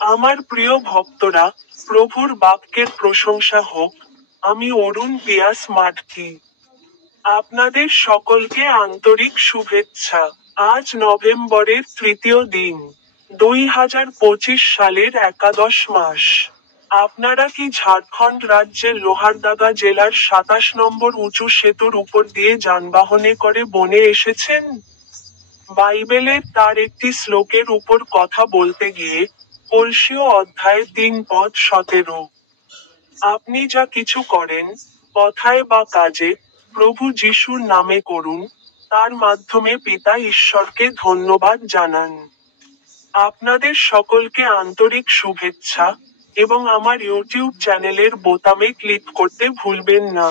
আমার প্রিয় ভক্তরা, প্রভুর বাক্যের প্রশংসা হোক। আমি অরুণ পিয়াস মাঠকি। আপনাদের সকলকে আন্তরিক শুভেচ্ছা। আজ নভেম্বরের তৃতীয় দিন, 2025 সালের একাদশ মাস। আপনারা কি ঝাড়খণ্ড রাজ্যের লোহারদাগা জেলার 27 নম্বর উঁচু সেতুর উপর দিয়ে যানবাহনে করে বনে এসেছেন? বাইবেলের তার একটি শ্লোকের উপর কথা বলতে গিয়ে, কলসীয় অধ্যায় 3 পদ 17। আপনি যা কিছু করেন, কথায় বা কাজে, প্রভু যিশুর নামে করুন, তার মাধ্যমে পিতা ঈশ্বরকে ধন্যবাদ জানান। আপনাদের সকলকে আন্তরিক শুভেচ্ছা, এবং আমার ইউটিউব চ্যানেলের বোতামে ক্লিক করতে ভুলবেন না।